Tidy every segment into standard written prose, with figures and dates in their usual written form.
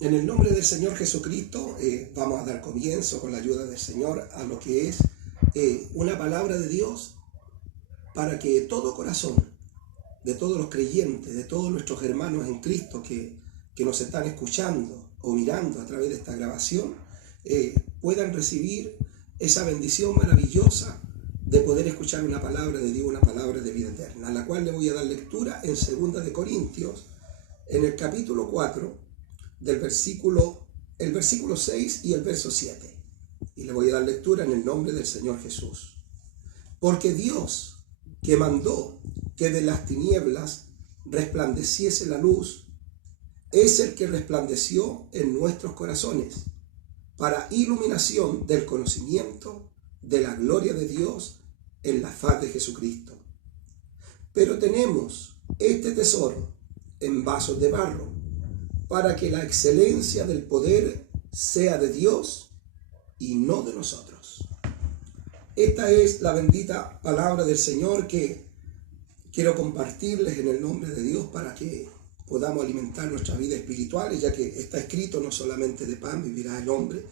En el nombre del Señor Jesucristo vamos a dar comienzo con la ayuda del Señor a lo que es una palabra de Dios para que todo corazón de todos los creyentes, de todos nuestros hermanos en Cristo que nos están escuchando o mirando a través de esta grabación, puedan recibir esa bendición maravillosa de poder escuchar una palabra de Dios, una palabra de vida eterna, a la cual le voy a dar lectura en 2 de Corintios, en el capítulo 4, el versículo 6 y el verso 7. Y le voy a dar lectura en el nombre del Señor Jesús. Porque Dios, que mandó que de las tinieblas resplandeciese la luz, es el que resplandeció en nuestros corazones, para iluminación del conocimiento de la gloria de Dios en la faz de Jesucristo. Pero tenemos este tesoro en vasos de barro, para que la excelencia del poder sea de Dios y no de nosotros. Esta es la bendita palabra del Señor que quiero compartirles en el nombre de Dios para que podamos alimentar nuestra vida espiritual, ya que está escrito: no solamente de pan vivirá el hombre,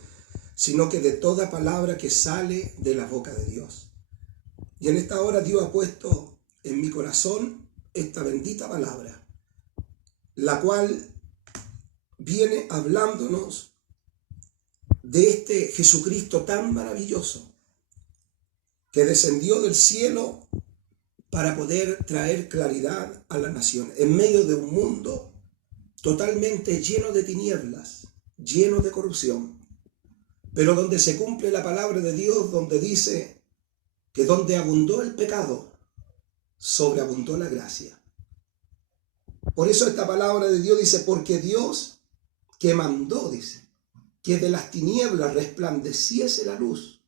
sino que de toda palabra que sale de la boca de Dios. Y en esta hora Dios ha puesto en mi corazón esta bendita palabra, la cual viene hablándonos de este Jesucristo tan maravilloso que descendió del cielo para poder traer claridad a la nación en medio de un mundo totalmente lleno de tinieblas, lleno de corrupción, pero donde se cumple la palabra de Dios, donde dice que donde abundó el pecado, sobreabundó la gracia. Por eso esta palabra de Dios dice: porque Dios, que mandó, dice, que de las tinieblas resplandeciese la luz.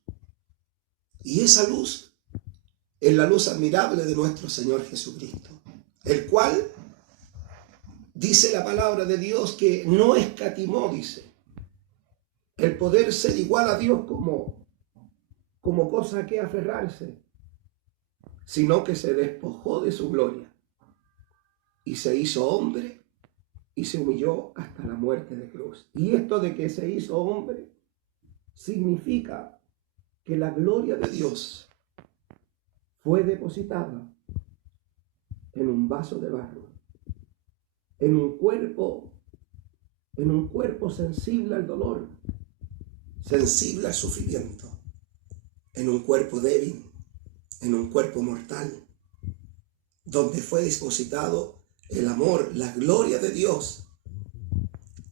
Y esa luz es la luz admirable de nuestro Señor Jesucristo, el cual, dice la palabra de Dios, que no escatimó, dice, el poder ser igual a Dios como cosa a que aferrarse, sino que se despojó de su gloria y se hizo hombre y se humilló hasta la muerte de cruz. Y esto de que se hizo hombre significa que la gloria de Dios fue depositada en un vaso de barro, en un cuerpo sensible al dolor, sensible al sufrimiento, en un cuerpo débil, en un cuerpo mortal, donde fue depositado el amor, la gloria de Dios,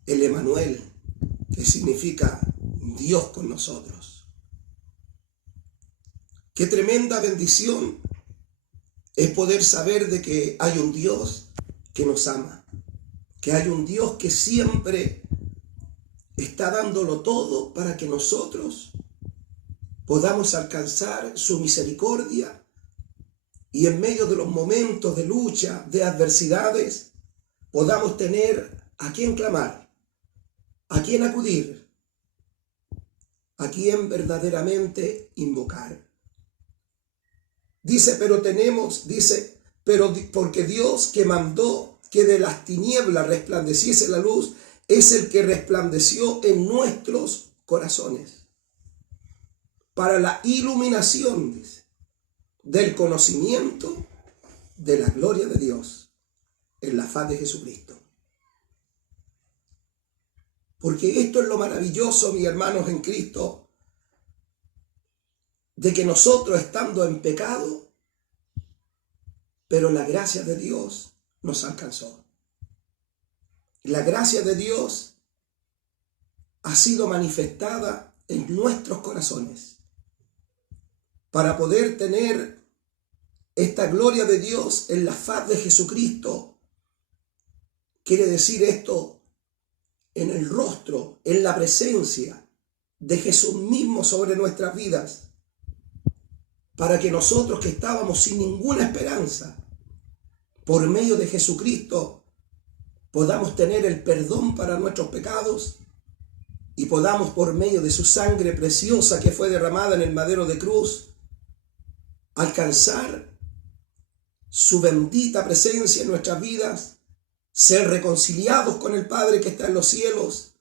el Emanuel, que significa Dios con nosotros. Qué tremenda bendición es poder saber de que hay un Dios que nos ama, que hay un Dios que siempre está dándolo todo para que nosotros podamos alcanzar su misericordia y en medio de los momentos de lucha, de adversidades, podamos tener a quién clamar, a quién acudir, a quién verdaderamente invocar. Dice, pero porque Dios, que mandó que de las tinieblas resplandeciese la luz, es el que resplandeció en nuestros corazones para la iluminación, dice, del conocimiento de la gloria de Dios en la faz de Jesucristo. Porque esto es lo maravilloso, mis hermanos en Cristo, de que nosotros, estando en pecado, pero la gracia de Dios nos alcanzó. La gracia de Dios ha sido manifestada en nuestros corazones para poder tener esta gloria de Dios en la faz de Jesucristo. Quiere decir esto, en el rostro, en la presencia de Jesús mismo sobre nuestras vidas, para que nosotros, que estábamos sin ninguna esperanza, por medio de Jesucristo podamos tener el perdón para nuestros pecados y podamos, por medio de su sangre preciosa que fue derramada en el madero de cruz, alcanzar su bendita presencia en nuestras vidas, ser reconciliados con el Padre que está en los cielos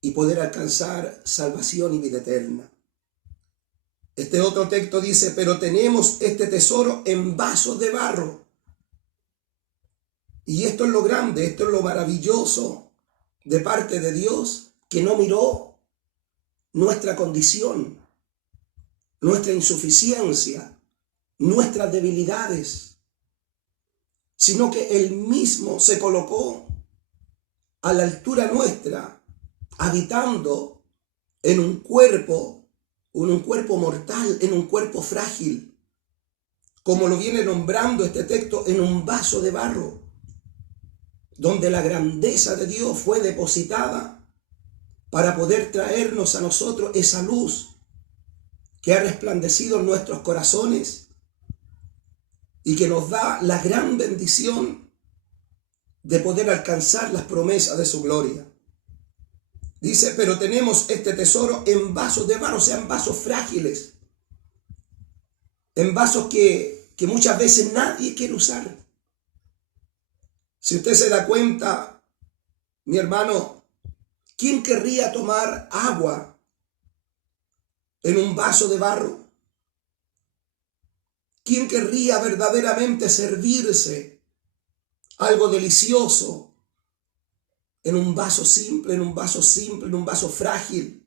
y poder alcanzar salvación y vida eterna. Este otro texto dice, pero tenemos este tesoro en vasos de barro. Y esto es lo grande, esto es lo maravilloso de parte de Dios, que no miró nuestra condición, nuestra insuficiencia, nuestras debilidades, sino que Él mismo se colocó a la altura nuestra, habitando en un cuerpo mortal, en un cuerpo frágil, como lo viene nombrando este texto, en un vaso de barro, donde la grandeza de Dios fue depositada para poder traernos a nosotros esa luz que ha resplandecido en nuestros corazones y que nos da la gran bendición de poder alcanzar las promesas de su gloria. Dice, pero tenemos este tesoro en vasos de barro, o sea, en vasos frágiles, en vasos que muchas veces nadie quiere usar. Si usted se da cuenta, mi hermano, ¿quién querría tomar agua en un vaso de barro? ¿Quién querría verdaderamente servirse algo delicioso en un vaso simple, en un vaso frágil,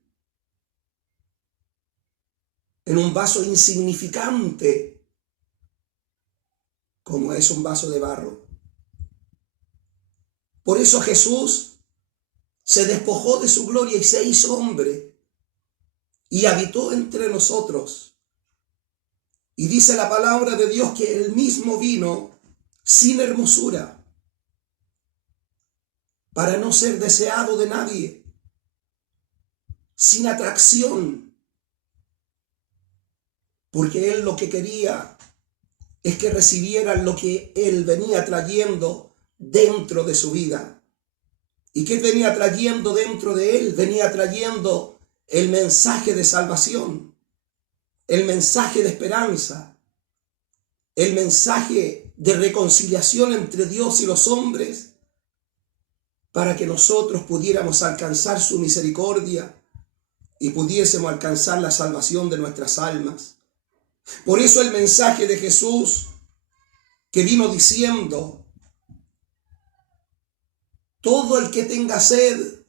en un vaso insignificante, como es un vaso de barro? Por eso Jesús se despojó de su gloria y se hizo hombre y habitó entre nosotros. Y dice la palabra de Dios que Él mismo vino sin hermosura, para no ser deseado de nadie, sin atracción, porque Él lo que quería es que recibieran lo que Él venía trayendo dentro de su vida. ¿Y qué venía trayendo dentro de Él? Venía trayendo el mensaje de salvación, el mensaje de esperanza, el mensaje de reconciliación entre Dios y los hombres, para que nosotros pudiéramos alcanzar su misericordia y pudiésemos alcanzar la salvación de nuestras almas. Por eso el mensaje de Jesús, que vino diciendo, todo el que tenga sed,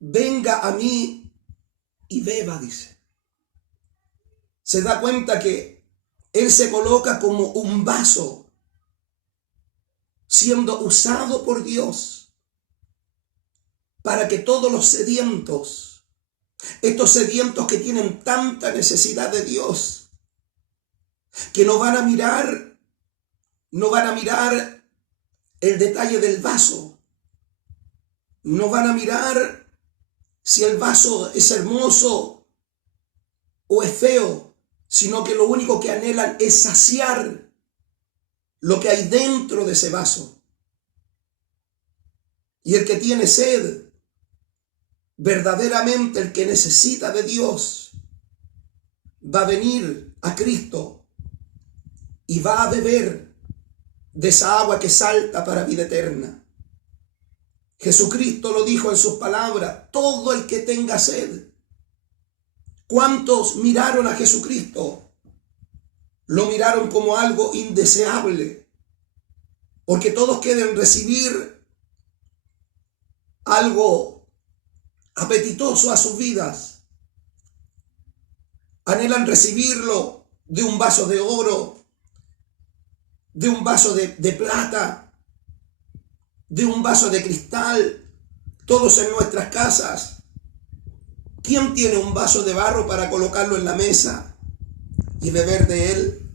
venga a mí y beba, dice. Se da cuenta que Él se coloca como un vaso, siendo usado por Dios para que todos los sedientos, estos sedientos que tienen tanta necesidad de Dios, que no van a mirar el detalle del vaso, no van a mirar si el vaso es hermoso o es feo, sino que lo único que anhelan es saciar lo que hay dentro de ese vaso. Y el que tiene sed, verdaderamente el que necesita de Dios, va a venir a Cristo y va a beber de esa agua que salta para vida eterna. Jesucristo lo dijo en sus palabras, todo el que tenga sed. ¿Cuántos miraron a Jesucristo? Lo miraron como algo indeseable, porque todos quieren recibir algo apetitoso a sus vidas. Anhelan recibirlo de un vaso de oro, de un vaso de plata, de un vaso de cristal, todos en nuestras casas. ¿Quién tiene un vaso de barro para colocarlo en la mesa y beber de él?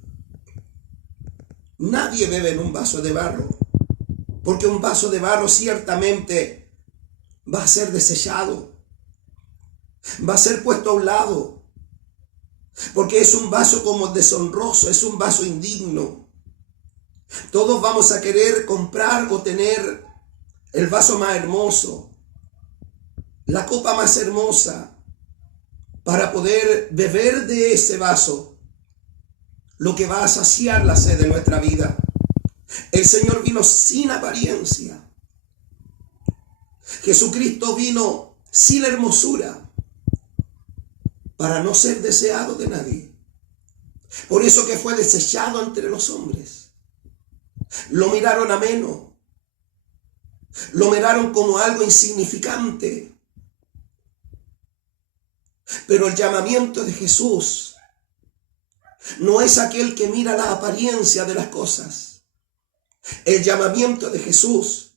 Nadie bebe en un vaso de barro, porque un vaso de barro ciertamente va a ser desechado, va a ser puesto a un lado, porque es un vaso como deshonroso, es un vaso indigno. Todos vamos a querer comprar o tener el vaso más hermoso, la copa más hermosa, para poder beber de ese vaso lo que va a saciar la sed de nuestra vida. El Señor vino sin apariencia. Jesucristo vino sin hermosura para no ser deseado de nadie. Por eso que fue desechado entre los hombres. Lo miraron ameno. Lo miraron como algo insignificante. Pero el llamamiento de Jesús no es aquel que mira la apariencia de las cosas. El llamamiento de Jesús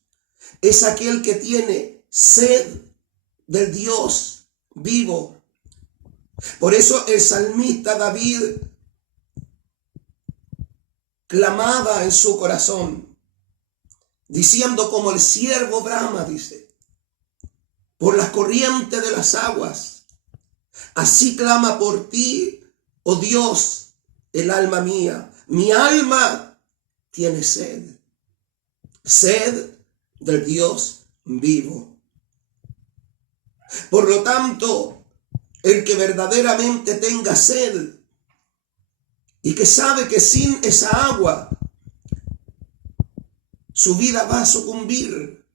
es aquel que tiene sed del Dios vivo. Por eso el salmista David clamaba en su corazón, diciendo como el siervo brama, dice, por las corrientes de las aguas. Así clama por ti, oh Dios, el alma mía. Mi alma tiene sed, sed del Dios vivo. Por lo tanto, el que verdaderamente tenga sed y que sabe que sin esa agua su vida va a sucumbir,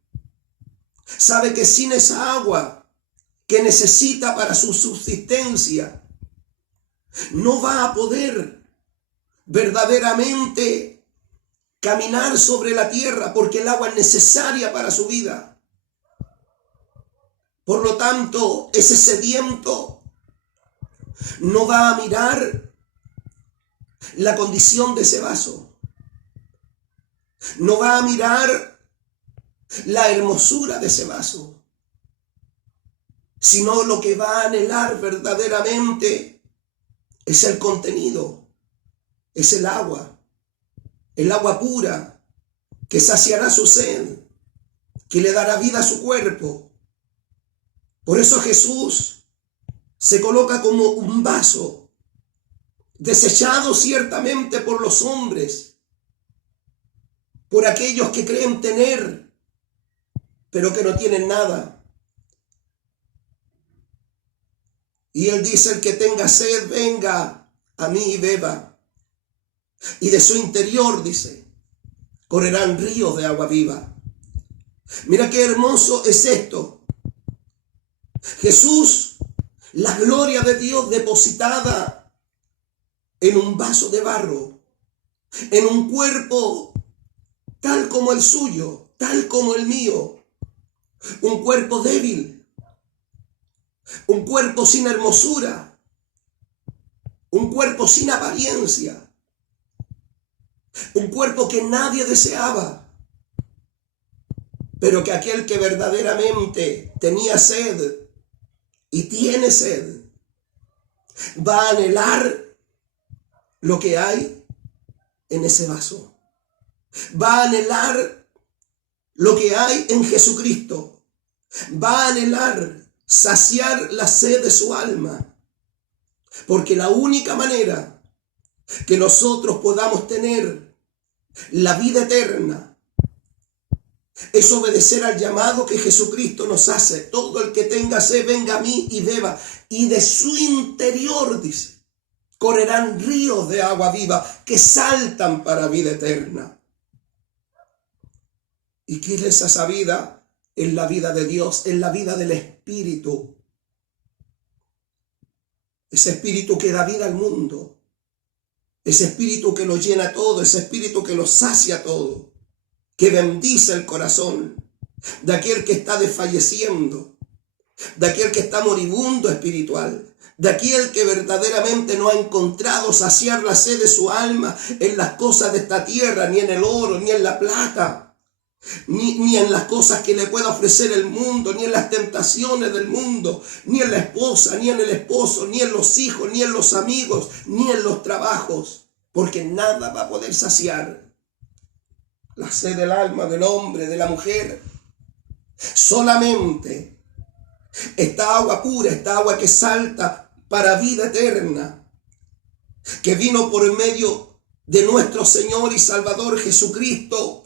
sabe que sin esa agua que necesita para su subsistencia, no va a poder verdaderamente caminar sobre la tierra, porque el agua es necesaria para su vida. Por lo tanto, ese sediento no va a mirar la condición de ese vaso, no va a mirar la hermosura de ese vaso, sino lo que va a anhelar verdaderamente es el contenido, es el agua pura, que saciará su sed, que le dará vida a su cuerpo. Por eso Jesús se coloca como un vaso, desechado ciertamente por los hombres, por aquellos que creen tener, pero que no tienen nada. Y él dice, el que tenga sed, venga a mí y beba. Y de su interior, dice, correrán ríos de agua viva. Mira qué hermoso es esto. Jesús, la gloria de Dios depositada en un vaso de barro, en un cuerpo tal como el suyo, tal como el mío, un cuerpo débil, un cuerpo sin hermosura, un cuerpo sin apariencia, un cuerpo que nadie deseaba, pero que aquel que verdaderamente tenía sed y tiene sed, va a anhelar lo que hay en ese vaso. Va a anhelar lo que hay en Jesucristo. Va a anhelar saciar la sed de su alma. Porque la única manera que nosotros podamos tener la vida eterna es obedecer al llamado que Jesucristo nos hace. Todo el que tenga sed, venga a mí y beba. Y de su interior, dice, correrán ríos de agua viva que saltan para vida eterna. ¿Y qué es esa vida? Es la vida de Dios, es la vida del Espíritu. Ese Espíritu que da vida al mundo. Ese Espíritu que lo llena todo, ese Espíritu que lo sacia todo. Que bendice el corazón de aquel que está desfalleciendo, de aquel que está moribundo espiritual, de aquel que verdaderamente no ha encontrado saciar la sed de su alma en las cosas de esta tierra, ni en el oro, ni en la plata, ni en las cosas que le pueda ofrecer el mundo, ni en las tentaciones del mundo, ni en la esposa, ni en el esposo, ni en los hijos, ni en los amigos, ni en los trabajos, porque nada va a poder saciar la sed del alma, del hombre, de la mujer. Solamente esta agua pura, esta agua que salta para vida eterna, que vino por el medio de nuestro Señor y Salvador Jesucristo,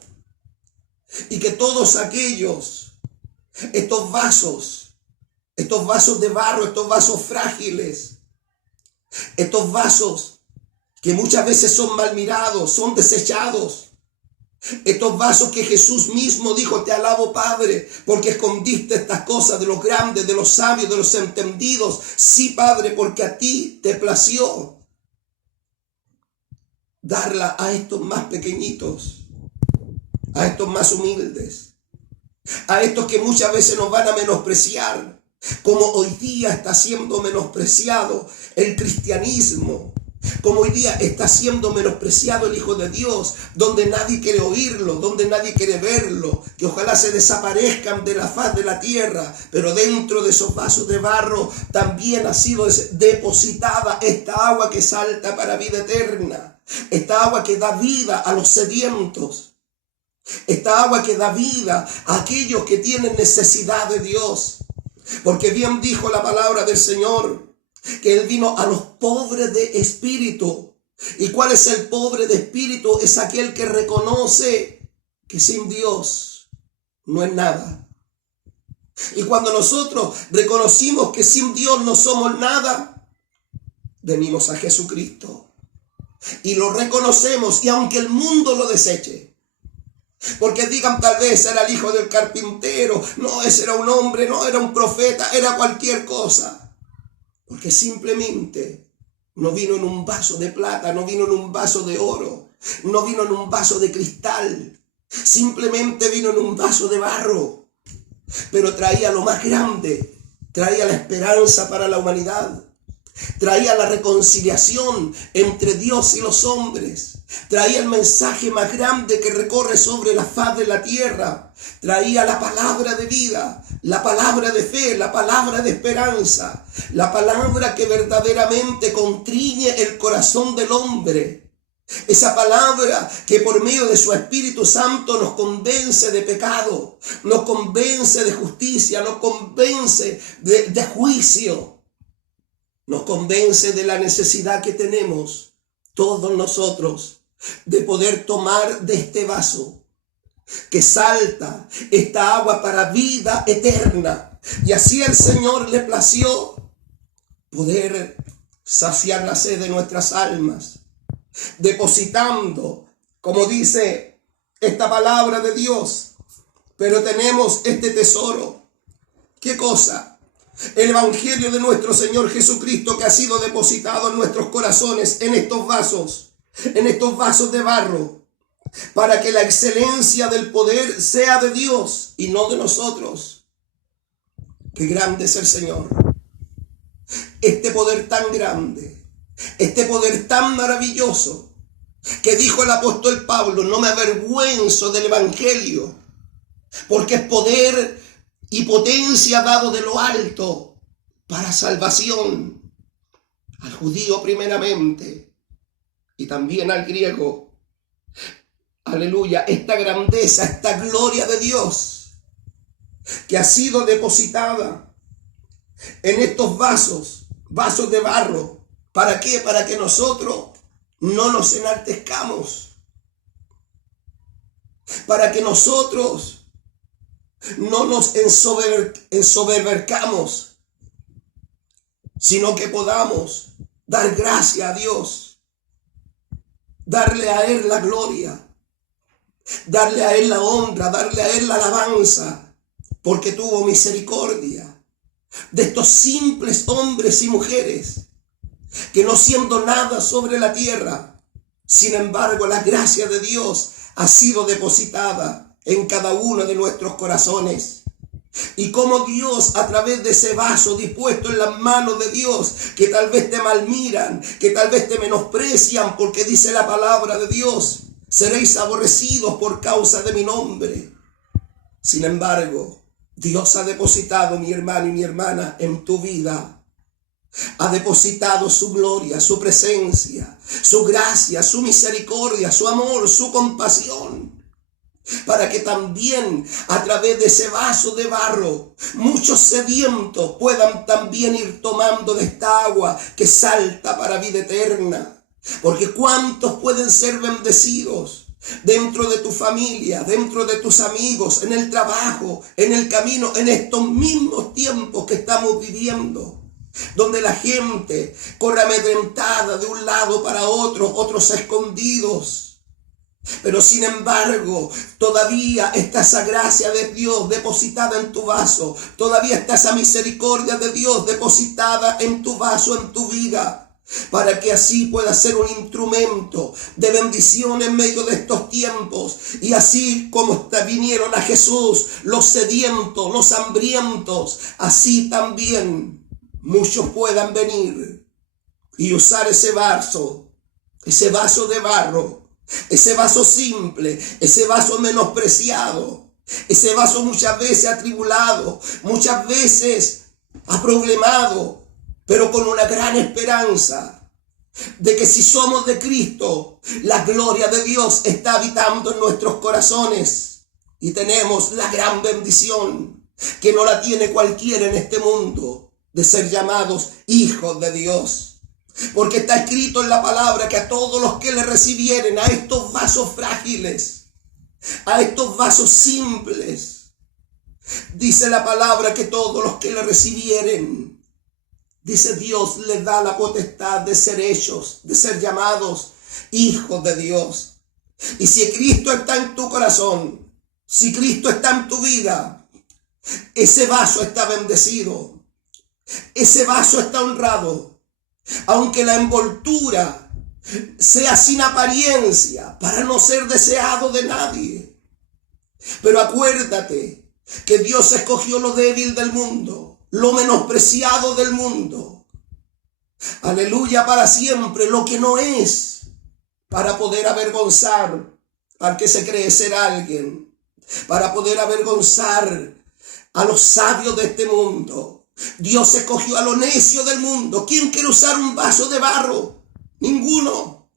y que todos aquellos, estos vasos de barro, estos vasos frágiles, estos vasos que muchas veces son mal mirados, son desechados, Estos vasos que Jesús mismo dijo: te alabo, Padre, porque escondiste estas cosas de los grandes, de los sabios, de los entendidos. Sí, Padre, porque a ti te plació darla a estos más pequeñitos, a estos más humildes, a estos que muchas veces nos van a menospreciar, como hoy día está siendo menospreciado el cristianismo, como hoy día está siendo menospreciado el Hijo de Dios, donde nadie quiere oírlo, donde nadie quiere verlo, que ojalá se desaparezcan de la faz de la tierra, pero dentro de esos vasos de barro también ha sido depositada esta agua que salta para vida eterna, esta agua que da vida a los sedientos, esta agua que da vida a aquellos que tienen necesidad de Dios, porque bien dijo la palabra del Señor, que Él vino a los pobres de espíritu. ¿Y cuál es el pobre de espíritu? Es aquel que reconoce que sin Dios no es nada. Y cuando nosotros reconocimos que sin Dios no somos nada, venimos a Jesucristo y lo reconocemos, y aunque el mundo lo deseche, porque digan tal vez era el hijo del carpintero, no, ese era un hombre, no, era un profeta, era cualquier cosa. Porque simplemente no vino en un vaso de plata, no vino en un vaso de oro, no vino en un vaso de cristal, simplemente vino en un vaso de barro. Pero traía lo más grande, traía la esperanza para la humanidad, traía la reconciliación entre Dios y los hombres, traía el mensaje más grande que recorre sobre la faz de la tierra, traía la palabra de vida, la palabra de fe, la palabra de esperanza, la palabra que verdaderamente contriñe el corazón del hombre. Esa palabra que por medio de su Espíritu Santo nos convence de pecado, nos convence de justicia, nos convence de juicio, nos convence de la necesidad que tenemos todos nosotros de poder tomar de este vaso que salta esta agua para vida eterna. Y así el Señor le plació poder saciar la sed de nuestras almas, depositando, como dice esta palabra de Dios. Pero tenemos este tesoro. ¿Qué cosa? El Evangelio de nuestro Señor Jesucristo, que ha sido depositado en nuestros corazones, en estos vasos de barro, para que la excelencia del poder sea de Dios y no de nosotros. Qué grande es el Señor. Este poder tan grande, este poder tan maravilloso, que dijo el apóstol Pablo: no me avergüenzo del Evangelio, porque es poder y potencia dado de lo alto para salvación al judío primeramente y también al griego. Aleluya, esta grandeza, esta gloria de Dios que ha sido depositada en estos vasos de barro. ¿Para qué? Para que nosotros no nos enaltezcamos, para que nosotros no nos ensoberbezcamos, sino que podamos dar gracia a Dios, darle a Él la gloria, darle a Él la honra, darle a Él la alabanza, porque tuvo misericordia de estos simples hombres y mujeres que, no siendo nada sobre la tierra, sin embargo la gracia de Dios ha sido depositada en cada uno de nuestros corazones. Y como Dios, a través de ese vaso dispuesto en las manos de Dios, que tal vez te malmiran, que tal vez te menosprecian, porque dice la palabra de Dios: seréis aborrecidos por causa de mi nombre. Sin embargo, Dios ha depositado, mi hermano y mi hermana, en tu vida. Ha depositado su gloria, su presencia, su gracia, su misericordia, su amor, su compasión, para que también a través de ese vaso de barro muchos sedientos puedan también ir tomando de esta agua que salta para vida eterna. Porque ¿cuántos pueden ser bendecidos dentro de tu familia, dentro de tus amigos, en el trabajo, en el camino, en estos mismos tiempos que estamos viviendo, donde la gente corre amedrentada de un lado para otro, otros escondidos, Pero sin embargo, todavía está esa gracia de Dios depositada en tu vaso. Todavía está esa misericordia de Dios depositada en tu vaso, en tu vida. Para que así pueda ser un instrumento de bendición en medio de estos tiempos. Y así como vinieron a Jesús los sedientos, los hambrientos, así también muchos puedan venir y usar ese vaso de barro. Ese vaso simple, ese vaso menospreciado, ese vaso muchas veces atribulado, muchas veces aproblemado, pero con una gran esperanza de que si somos de Cristo, la gloria de Dios está habitando en nuestros corazones y tenemos la gran bendición que no la tiene cualquiera en este mundo de ser llamados hijos de Dios. Porque está escrito en la palabra que a todos los que le recibieren, a estos vasos frágiles, a estos vasos simples, dice la palabra que todos los que le recibieren, dice Dios les da la potestad de ser hechos, de ser llamados hijos de Dios. Y si Cristo está en tu corazón, si Cristo está en tu vida, ese vaso está bendecido, ese vaso está honrado. Aunque la envoltura sea sin apariencia, para no ser deseado de nadie. Pero acuérdate que Dios escogió lo débil del mundo, lo menospreciado del mundo. Aleluya, para siempre, lo que no es, para poder avergonzar al que se cree ser alguien, para poder avergonzar a los sabios de este mundo. Dios escogió a lo necio del mundo. ¿Quién quiere usar un vaso de barro? Ninguno.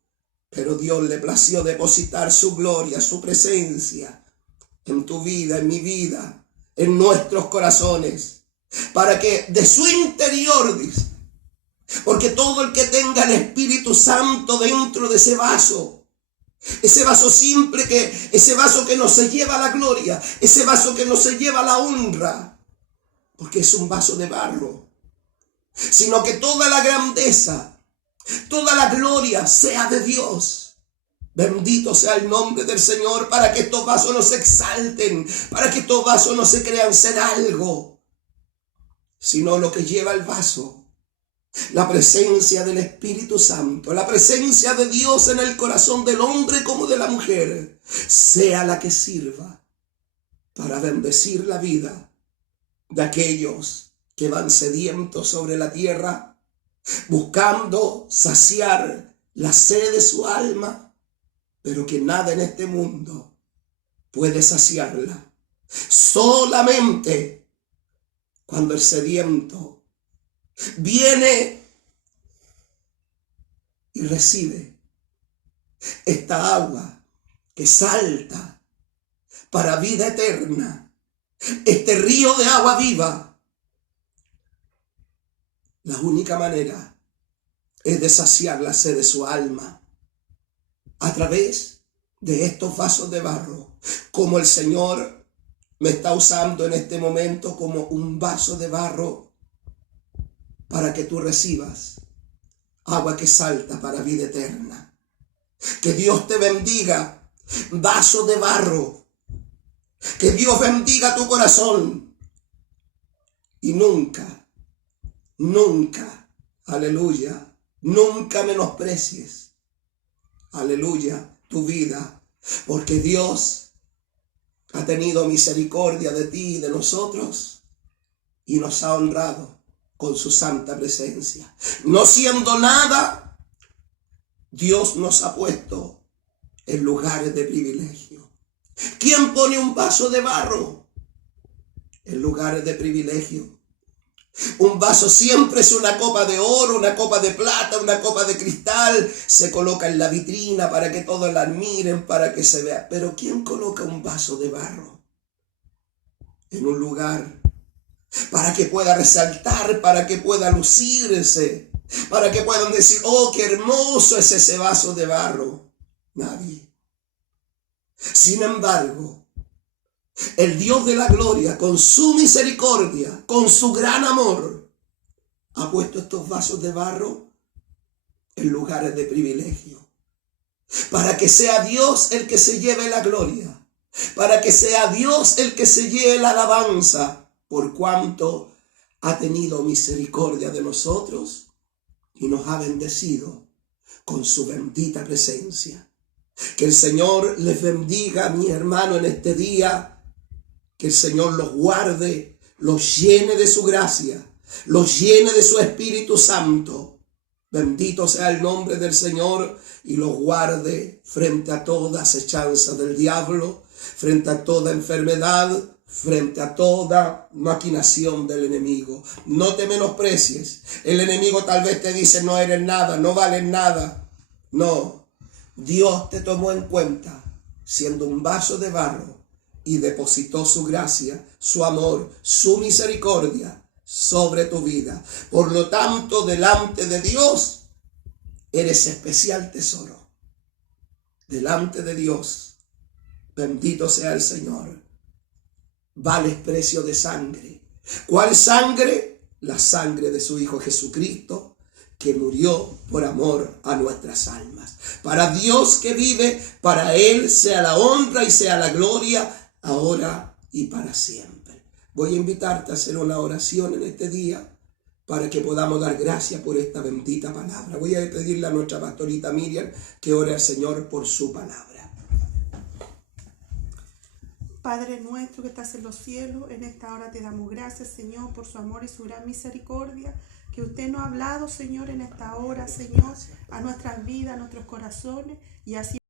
Pero Dios le plació depositar su gloria, su presencia en tu vida, en mi vida, en nuestros corazones, para que de su interior, dice, porque todo el que tenga el Espíritu Santo dentro de ese vaso simple, ese vaso que no se lleva la gloria, ese vaso que no se lleva la honra, porque es un vaso de barro, sino que toda la grandeza, toda la gloria sea de Dios. Bendito sea el nombre del Señor, para que estos vasos no se exalten, para que estos vasos no se crean ser algo, sino lo que lleva el vaso, la presencia del Espíritu Santo, la presencia de Dios en el corazón del hombre como de la mujer, sea la que sirva para bendecir la vida de aquellos que van sedientos sobre la tierra, buscando saciar la sed de su alma, pero que nada en este mundo puede saciarla. Solamente cuando el sediento viene y recibe esta agua que salta para vida eterna, este río de agua viva, la única manera es de saciar la sed de su alma a través de estos vasos de barro, como el Señor me está usando en este momento como un vaso de barro para que tú recibas agua que salta para vida eterna. Que Dios te bendiga, vaso de barro. Que Dios bendiga tu corazón y nunca, aleluya, nunca menosprecies, aleluya, tu vida, porque Dios ha tenido misericordia de ti y de nosotros y nos ha honrado con su santa presencia. No siendo nada, Dios nos ha puesto en lugares de privilegio. ¿Quién pone un vaso de barro en lugares de privilegio? Un vaso siempre es una copa de oro, una copa de plata, una copa de cristal. Se coloca en la vitrina para que todos la admiren, para que se vea. Pero ¿quién coloca un vaso de barro en un lugar para que pueda resaltar, para que pueda lucirse, para que puedan decir, oh, qué hermoso es ese vaso de barro? Nadie. Sin embargo, el Dios de la gloria, con su misericordia, con su gran amor, ha puesto estos vasos de barro en lugares de privilegio. para que sea Dios el que se lleve la gloria, para que sea Dios el que se lleve la alabanza, por cuanto ha tenido misericordia de nosotros y nos ha bendecido con su bendita presencia. Que el Señor les bendiga, mi hermano, en este día. Que el Señor los guarde, los llene de su gracia, los llene de su Espíritu Santo. Bendito sea el nombre del Señor, y los guarde frente a toda acechanza del diablo, frente a toda enfermedad, frente a toda maquinación del enemigo. No te menosprecies. El enemigo tal vez te dice: no eres nada, no vales nada. No, Dios te tomó en cuenta siendo un vaso de barro y depositó su gracia, su amor, su misericordia sobre tu vida. Por lo tanto, delante de Dios eres especial tesoro. Delante de Dios, bendito sea el Señor, vales precio de sangre. ¿Cuál sangre? La sangre de su Hijo Jesucristo, que murió por amor a nuestras almas. Para Dios que vive, para Él sea la honra y sea la gloria, ahora y para siempre. Voy a invitarte a hacer una oración en este día para que podamos dar gracias por esta bendita palabra. Voy a pedirle a nuestra pastorita Miriam que ore al Señor por su palabra. Padre nuestro que estás en los cielos, en esta hora te damos gracias, Señor, por su amor y su gran misericordia, que usted nos ha hablado, Señor, en esta hora, Señor, a nuestras vidas, a nuestros corazones, y así